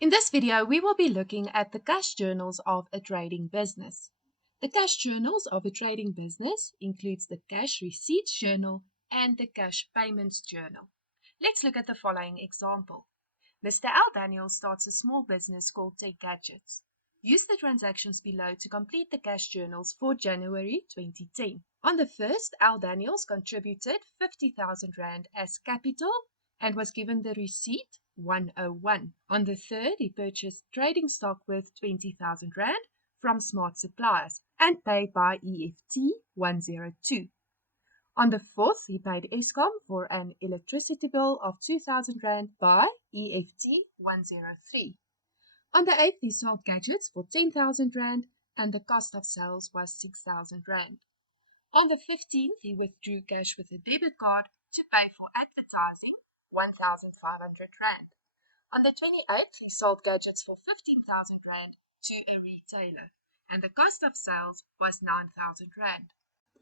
In this video, we will be looking at the cash journals of a trading business. The cash journals of a trading business includes the cash receipts journal and the cash payments journal. Let's look at the following example. Mr. L. Daniels starts a small business called Tech Gadgets. Use the transactions below to complete the cash journals for January 2010. On the 1st, L. Daniels contributed 50,000 Rand as capital and was given the receipt 101. On the 3rd, he purchased trading stock worth 20,000 Rand from Smart Suppliers and paid by EFT 102. On the 4th, he paid Eskom for an electricity bill of 2,000 Rand by EFT 103. On the 8th, he sold gadgets for 10,000 Rand and the cost of sales was 6,000 Rand. On the 15th, he withdrew cash with a debit card to pay for advertising 1,500 Rand. On the 28th, he sold gadgets for 15,000 Rand to a retailer and the cost of sales was 9,000 Rand.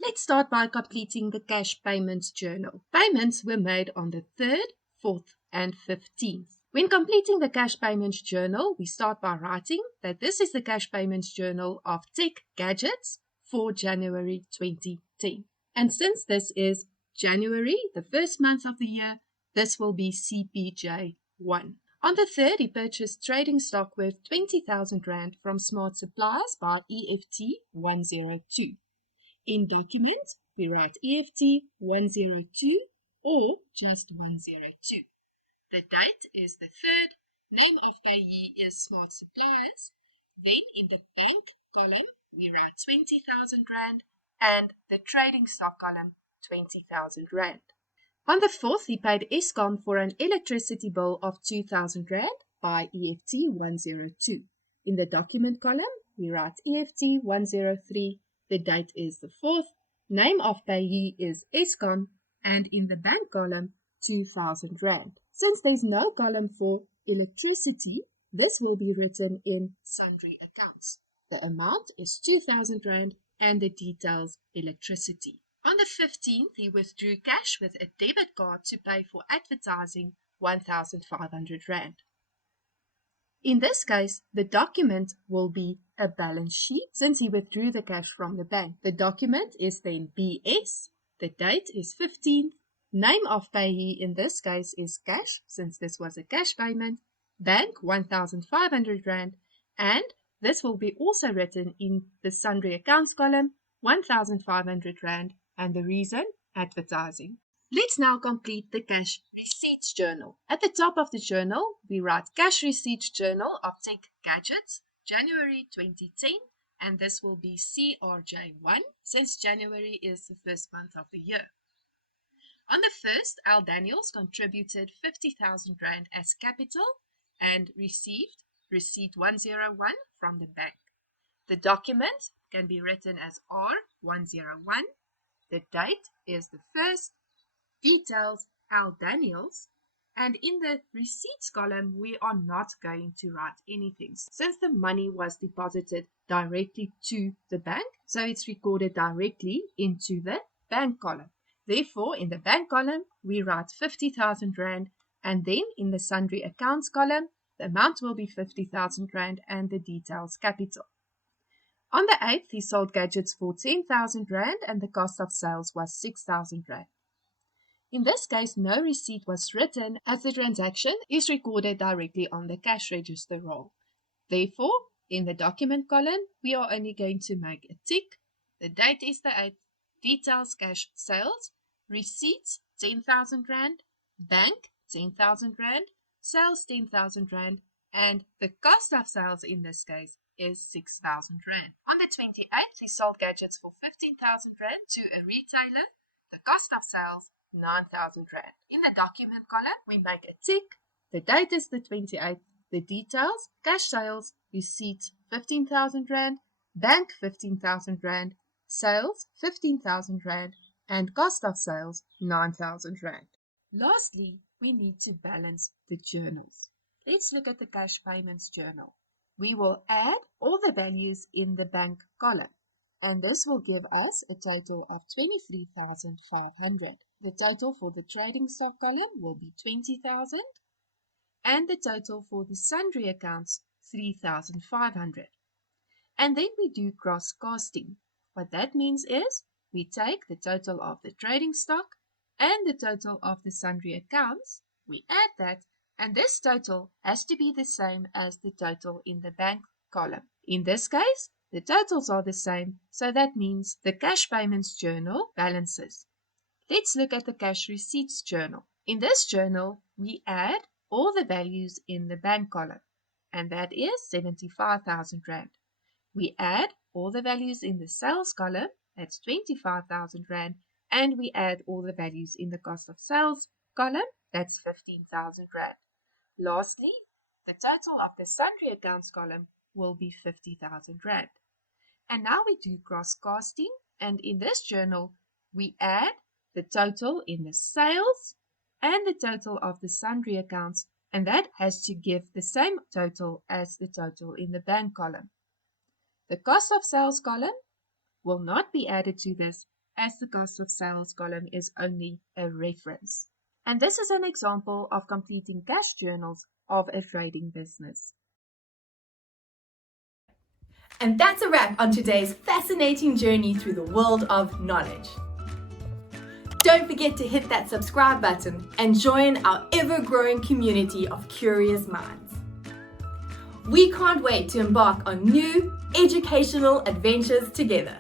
Let's start by completing the cash payments journal. Payments were made on the 3rd, 4th, and 15th. When completing the cash payments journal, we start by writing that this is the cash payments journal of Tech Gadgets for January 2010. And since this is January, the first month of the year, this will be CPJ 1. On the 3rd, he purchased trading stock worth 20,000 Rand from Smart Suppliers by EFT 102. In document, we write EFT 102 or just 102. The date is the 3rd, name of payee is Smart Suppliers. Then in the bank column, we write 20,000 Rand and the trading stock column 20,000 Rand. On the 4th, he paid Eskom for an electricity bill of 2,000 Rand by EFT 102. In the document column, we write EFT 103. The date is the 4th, name of payee is Eskom, and in the bank column, 2,000 Rand. Since there's no column for electricity, this will be written in sundry accounts. The amount is 2,000 Rand and the details electricity. On the 15th, he withdrew cash with a debit card to pay for advertising 1,500 Rand. In this case, the document will be a balance sheet since he withdrew the cash from the bank. The document is then BS, the date is 15th, name of payee in this case is cash since this was a cash payment, bank 1,500 Rand, and this will be also written in the sundry accounts column 1,500 Rand and the reason advertising. Let's now complete the cash receipts journal. At the top of the journal, we write cash receipts journal of Tech Gadgets, January 2010, and this will be CRJ1 since January is the first month of the year. On the 1st, L. Daniels contributed 50,000 Rand as capital and received receipt 101 from the bank. The document can be written as R101. The date is the 1st. Details L. Daniels, and in the receipts column we are not going to write anything since the money was deposited directly to the bank, so it's recorded directly into the bank column. Therefore, in the bank column we write 50,000 Rand, and then in the sundry accounts column the amount will be 50,000 Rand and the details capital. On the 8th, he sold gadgets for 10,000 Rand and the cost of sales was 6,000 Rand. In this case, no receipt was written as the transaction is recorded directly on the cash register roll. Therefore, in the document column, we are only going to make a tick. The date is the 8th, details cash sales, receipts 10,000 Rand, bank 10,000 Rand, sales 10,000 Rand, and the cost of sales in this case is 6,000 Rand. On the 28th, he sold gadgets for 15,000 Rand to a retailer. The cost of sales 9,000 Rand. In the document column, we make a tick. The date is the 28th. The details, cash sales, receipts 15,000 Rand, bank 15,000 Rand, sales 15,000 Rand, and cost of sales 9,000 Rand. Lastly, we need to balance the journals. Let's look at the cash payments journal. We will add all the values in the bank column, and this will give us a total of 23,500. The total for the trading stock column will be 20,000. and the total for the sundry accounts 3,500. And then we do cross casting. What that means is we take the total of the trading stock and the total of the sundry accounts, we add that, and this total has to be the same as the total in the bank column. In this case, the totals are the same, so that means the cash payments journal balances. Let's look at the cash receipts journal. In this journal, we add all the values in the bank column, and that is 75,000 Rand. We add all the values in the sales column, that's 25,000 Rand, and we add all the values in the cost of sales column, that's 15,000 Rand. Lastly, the total of the sundry accounts column will be 50,000 Rand. And now we do cross casting, and in this journal, we add the total in the sales and the total of the sundry accounts, and that has to give the same total as the total in the bank column. The cost of sales column will not be added to this, as the cost of sales column is only a reference. And this is an example of completing cash journals of a trading business. And that's a wrap on today's fascinating journey through the world of knowledge. Don't forget to hit that subscribe button and join our ever-growing community of curious minds. We can't wait to embark on new educational adventures together.